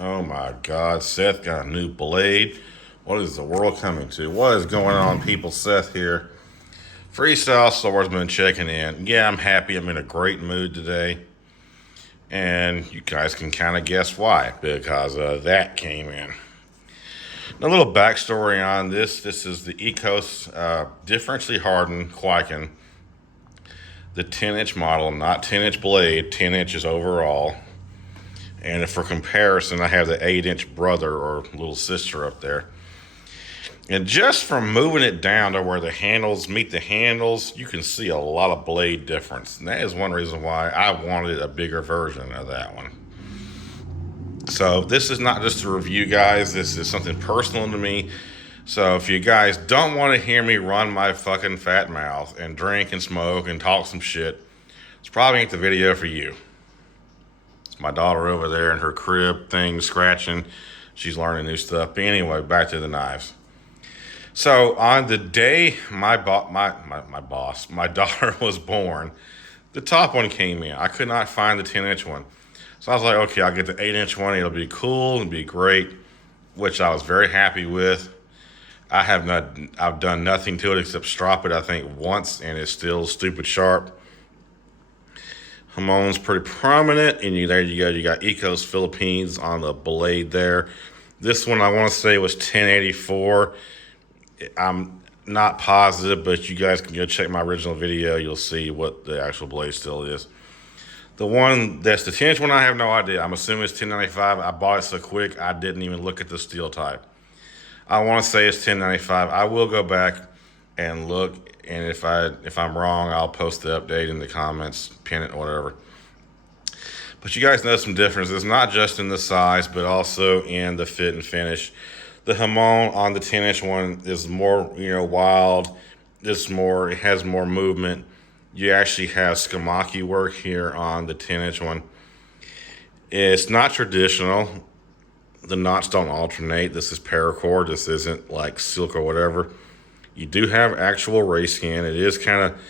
Oh my God, Seth got a new blade. What is the world coming to? What is going on, people? Seth here. Freestyle Swordsman checking in. Yeah, I'm happy. I'm in a great mood today. And you guys can kind of guess why, because that came in. A little backstory on this. This is the Ecos differentially hardened Kwaiken. The 10-inch model, not 10-inch blade, 10 inches overall. And for comparison, I have the 8-inch brother or little sister up there. And just from moving it down to where the handles meet the handles, you can see a lot of blade difference. And that is one reason why I wanted a bigger version of that one. So this is not just a review, guys. This is something personal to me. So if you guys don't want to hear me run my fucking fat mouth and drink and smoke and talk some shit, it's probably ain't the video for you. My daughter over there in her crib thing scratching. She's learning new stuff. But anyway, back to the knives. So on the day my daughter was born, the top one came in. I could not find the 10-inch one. So I was like, okay, I'll get the 8-inch one. It'll be cool. It'll be great, which I was very happy with. I've done nothing to it except strop it, I think, once, and it's still stupid sharp. Hamon's pretty prominent, and there you go. You got Ecos Philippines on the blade there. This one I want to say was 1084. I'm not positive, but you guys can go check my original video. You'll see what the actual blade still is. The one that's the 10-inch one, I have no idea. I'm assuming it's 1095. I bought it so quick, I didn't even look at the steel type. I want to say it's 1095. I will go back and look. And if I'm wrong, I'll post the update in the comments, pin it, whatever. But you guys know some differences, not just in the size, but also in the fit and finish. The Hamon on the 10-inch one is more, wild. It has more movement. You actually have skamaki work here on the 10-inch one. It's not traditional. The knots don't alternate. This is paracord. This isn't like silk or whatever. You do have actual race skin. It is kind of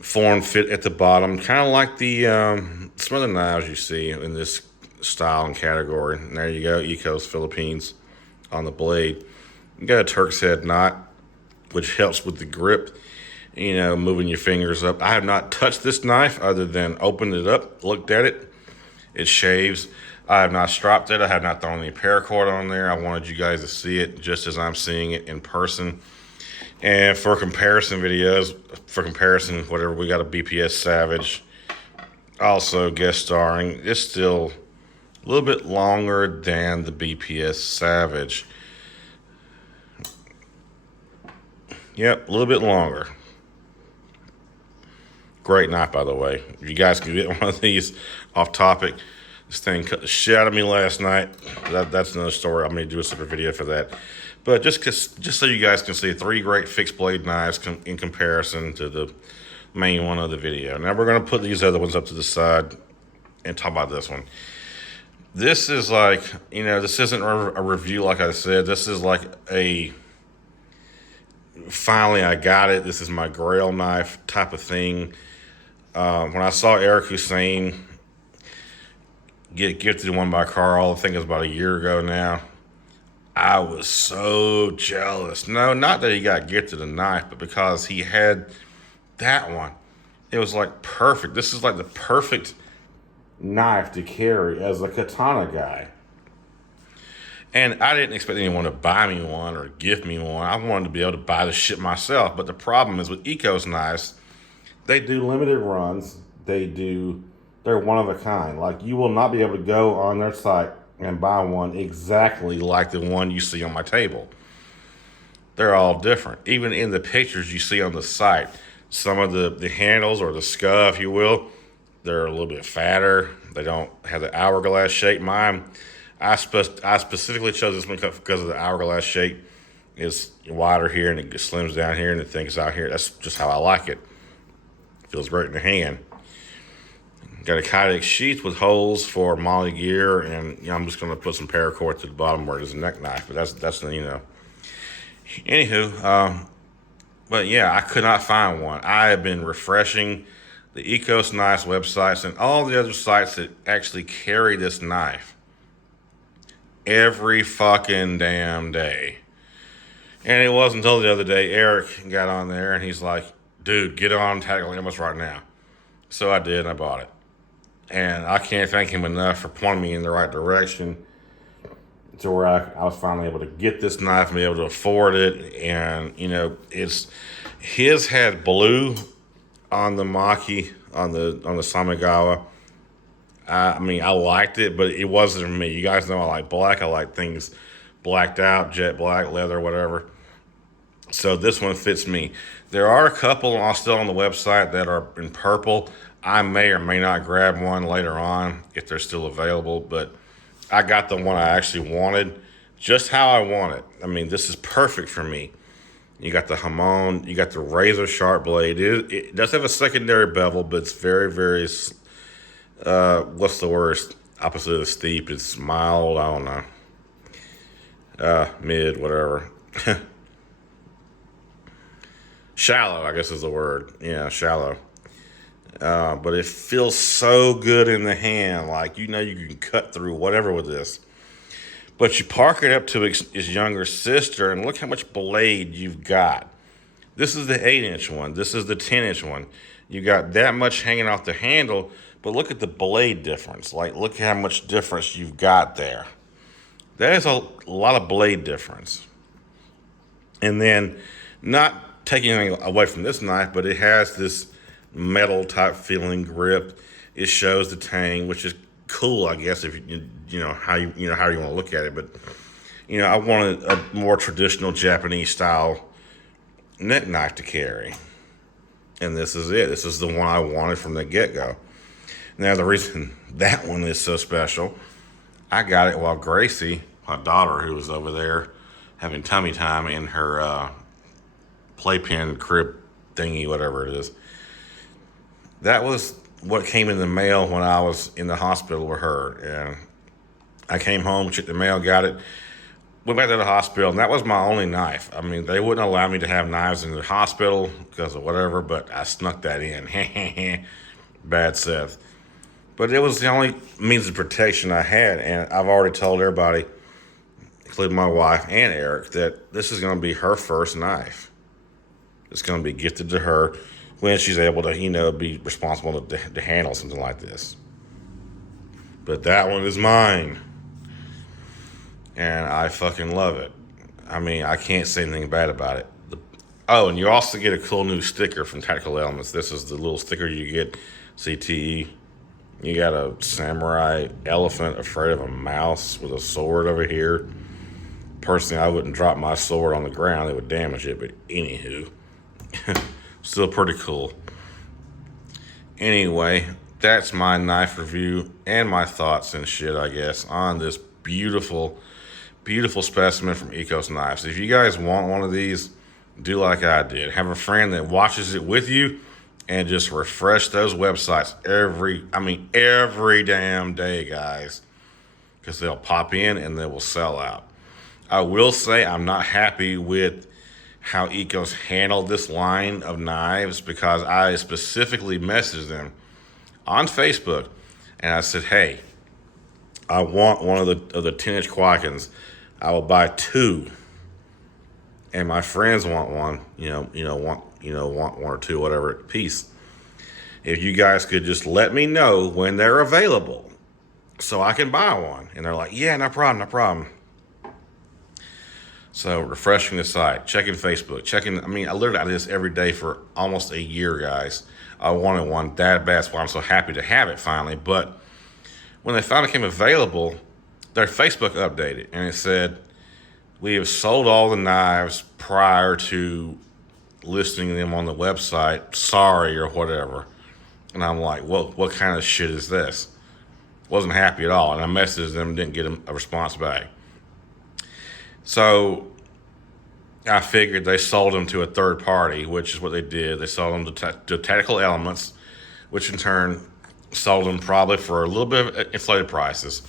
form fit at the bottom, kind of like the some of the knives you see in this style and category. And there you go, Ecos Philippines on the blade. You got a Turk's head knot, which helps with the grip, moving your fingers up. I have not touched this knife other than opened it up, looked at it. It shaves. I have not stropped it. I have not thrown any paracord on there. I wanted you guys to see it just as I'm seeing it in person. And for comparison videos, whatever, we got a BPS Savage also guest starring. It's still a little bit longer than the BPS Savage. Yep, a little bit longer. Great knife, by the way. If you guys can get one of these off topic, this thing cut the shit out of me last night. That's another story. I'm going to do a separate video for that. But just so you guys can see 3 great fixed blade knives in comparison to the main one of the video. Now we're going to put these other ones up to the side and talk about this one. This is like, this isn't a review like I said. This is like finally I got it. This is my grail knife type of thing. When I saw Eric Hussein get gifted one by Carl, I think it was about a year ago now, I was so jealous. No, not that he got gifted a knife, but because he had that one. It was like perfect. This is like the perfect knife to carry as a katana guy. And I didn't expect anyone to buy me one or gift me one. I wanted to be able to buy the shit myself. But the problem is with Ecos knives, they do limited runs. They're one of a kind. Like, you will not be able to go on their site and buy one exactly like the one you see on my table. They're all different. Even in the pictures you see on the site, some of the handles, or the scuff, if you will, they're a little bit fatter. They don't have the hourglass shape. Mine, I specifically chose this one because of the hourglass shape. It's wider here and it slims down here and it thinks out here. That's just how I like it. Feels great in the hand. Got a Kydex sheath with holes for molly gear, and I'm just going to put some paracord to the bottom where there's a neck knife. But that's Anywho, but yeah, I could not find one. I have been refreshing the Ecos Knives websites and all the other sites that actually carry this knife. every fucking damn day. And it wasn't until the other day Eric got on there and he's like, dude, get on Tactical Elements right now. So I did, and I bought it. And I can't thank him enough for pointing me in the right direction to where I was finally able to get this knife and be able to afford it. And, you know, his had blue on the Maki, on the Samigawa. I mean, I liked it, but it wasn't for me. You guys know I like black. I like things blacked out, jet black, leather, whatever. So this one fits me. There are a couple still on the website that are in purple. I may or may not grab one later on if they're still available, but I got the one I actually wanted, just how I want it. I mean, this is perfect for me. You got the Hamon, you got the razor sharp blade. It does have a secondary bevel, but it's very, very, what's the worst? Opposite of steep, it's mild, I don't know. Mid, whatever. Shallow, I guess is the word. Yeah, shallow. But it feels so good in the hand. Like, you know, you can cut through whatever with this. But you park it up to his younger sister, and look how much blade you've got. This is the 8-inch one. This is the 10-inch one. You got that much hanging off the handle, but look at the blade difference. Like, look how much difference you've got there. That is a lot of blade difference. And then, not taking anything away from this knife, but it has this metal type feeling grip. It shows the tang, which is cool, I guess, if you know how you want to look at it. But you know, I wanted a more traditional Japanese style neck knife to carry, and this is it. This is the one I wanted from the get-go. Now, the reason that one is so special, I got it while Gracie, my daughter, who was over there having tummy time in her playpen crib thingy, whatever it is. That was what came in the mail when I was in the hospital with her. And I came home, checked the mail, got it, went back to the hospital, and that was my only knife. I mean, they wouldn't allow me to have knives in the hospital because of whatever, but I snuck that in. Bad Seth. But it was the only means of protection I had, and I've already told everybody, including my wife and Eric, that this is going to be her first knife. It's going to be gifted to her when she's able to, you know, be responsible to handle something like this. But that one is mine. And I fucking love it. I mean, I can't say anything bad about it. Oh, and you also get a cool new sticker from Tactical Elements. This is the little sticker you get, CTE. You got a samurai elephant afraid of a mouse with a sword over here. Personally, I wouldn't drop my sword on the ground. It would damage it, but anywho. Still pretty cool. Anyway, that's my knife review and my thoughts and shit, I guess, on this beautiful, beautiful specimen from Ecos Knives. If you guys want one of these, do like I did. Have a friend that watches it with you and just refresh those websites every damn day, guys, because they'll pop in and they will sell out. I will say I'm not happy with how Ecos handled this line of knives, because I specifically messaged them on Facebook and I said, hey, I want one of the 10-inch Kwaikens. I will buy 2, and my friends want one. Want one or 2, whatever piece. If you guys could just let me know when they're available, so I can buy one. And they're like, yeah, no problem. So refreshing the site, checking Facebook, I literally did this every day for almost a year, guys. I wanted one that bad, so I'm so happy to have it finally. But when they finally came available, their Facebook updated, and it said, we have sold all the knives prior to listing them on the website. Sorry, or whatever. And I'm like, well, what kind of shit is this? Wasn't happy at all. And I messaged them, didn't get a response back. So I figured they sold them to a third party, which is what they did. They sold them to Tactical Elements, which in turn sold them probably for a little bit of inflated prices.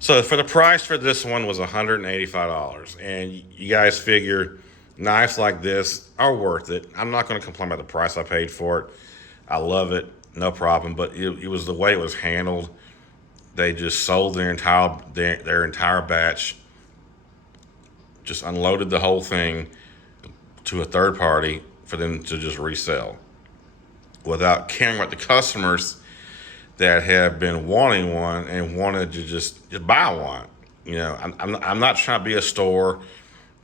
So for the price for this one was $185. And you guys figure knives like this are worth it. I'm not going to complain about the price I paid for it. I love it, no problem. But it was the way it was handled They just sold their entire batch, just unloaded the whole thing to a third party for them to just resell without caring about the customers that have been wanting one and wanted to just buy one. I'm not trying to be a store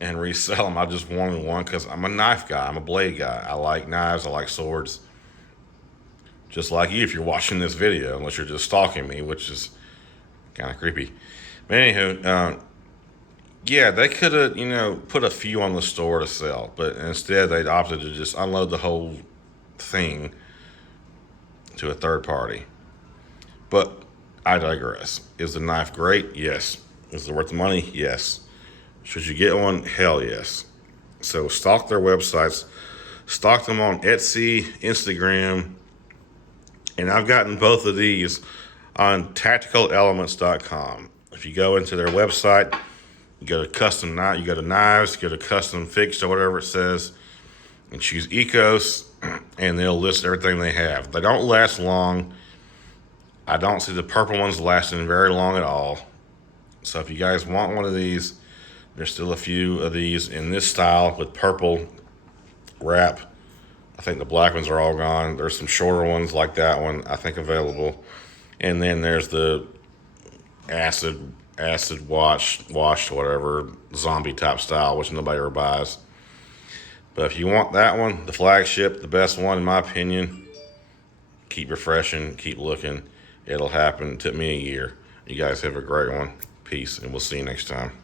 and resell them. I just wanted one because I'm a knife guy. I'm a blade guy. I like knives. I like swords. Just like you if you're watching this video, unless you're just stalking me, which is kind of creepy. But anywho, yeah, they could have, put a few on the store to sell, but instead they opted to just unload the whole thing to a third party. But I digress. Is the knife great? Yes. Is it worth the money? Yes. Should you get one? Hell yes. So stalk their websites, stalk them on Etsy, Instagram, and I've gotten both of these on tacticalelements.com. If you go into their website, you go to custom knife, you go to knives, you go to custom fixed or whatever it says, and choose Ecos, and they'll list everything they have. They don't last long. I don't see the purple ones lasting very long at all. So if you guys want one of these, there's still a few of these in this style with purple wrap. I think the black ones are all gone. There's some shorter ones like that one, I think, available. And then there's the acid washed, whatever, zombie type style, which nobody ever buys. But if you want that one, the flagship, the best one in my opinion, keep refreshing, keep looking. It'll happen. It took me a year. You guys have a great one. Peace, and we'll see you next time.